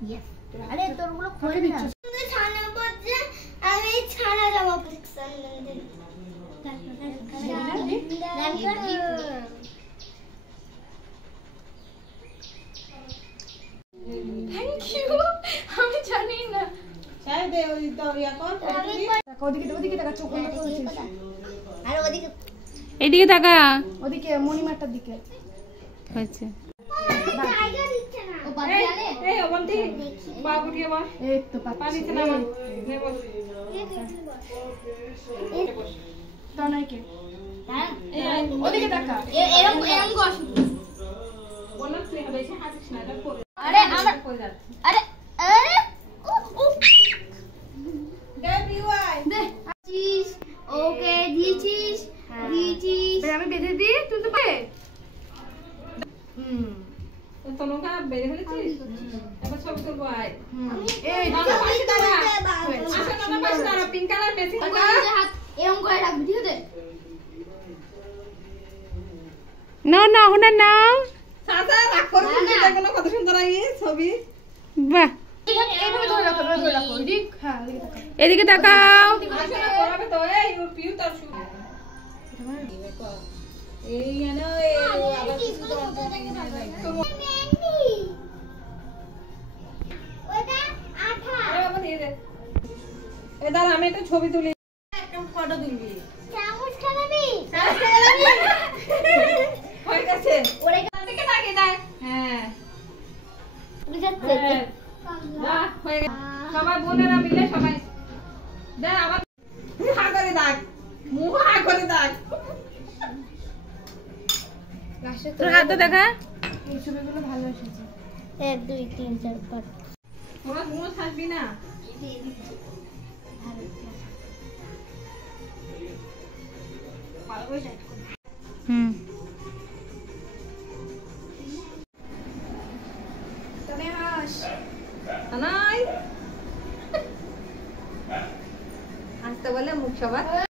আরে তোরগুলো খুলে না তুমি ছানা পড়ছে আমি ছানা জামা পড়ছি থ্যাংক ইউ আমি জানি না শায়দ ওই দরিয়া কর ওদিকে টাকা চোখ বন্ধ করেছিস আর ওদিকে এদিকে তাকা ওদিকে মণিমাটার দিকে হয়েছে জায়গা দিচ্ছে না ও বাড়ি আলে এই অবন্তি পা গুটিয়ে বস এই তো পানিতে নামা নে বস তো নাই কে হ্যাঁ ওদিকে টাকা এরকম বস বললাম তুই বেশি হাসিস না এটা পড়ে আরে আমার পড়ে যাচ্ছে আরে আরে দে বিওয়াই দে চিজ ওকে দিয়েছিস দিয়েছিস আমি বেঁধে দিই তুই তো পায়ে তনুকা বেঁধে ফেলেছিস এবার ছবি তুলবো আয় এই দাদা পাশে দাঁড়া আসো দাদা পাশে দাঁড়া পিঙ্ক কালার ম্যাচিং দাদা হাত এরকম করে রাখবি ঠিক আছে নাও নাও না নাও সাদা রাখ করবি কোনো কত সুন্দর আই ছবি বাহ এইভাবে ধরে রাখো ঠিক হ্যাঁ এদিকে তাকাও আসলে পড়াবে তো এই পিউ তার শুরু এই না এই আবার কিছু তো ওটা আঠা আরে বাবা দিয়ে দে এই দাঁড়া আমি একটা ছবি তুলি একটা ফটো তুলবি চামচ খাবি হয়ে গেছে ওরে দিকে তাকিয়ে দেখ হ্যাঁ বুঝাচ্ছে বাহ হয়ে গেছে সবাই বোনেরা মিলে সবাই দে আবার হা করে দাগ মুখ হা করে দাগ তোর হাতটা দেখা এই ছবিগুলো ভালো এসেছে 1 2 3 4 5 তোরা কোনো থাকবি না ভালো করে টাইট কর হুম তবে হাস আনাই হাসতে বলে মুখ সবার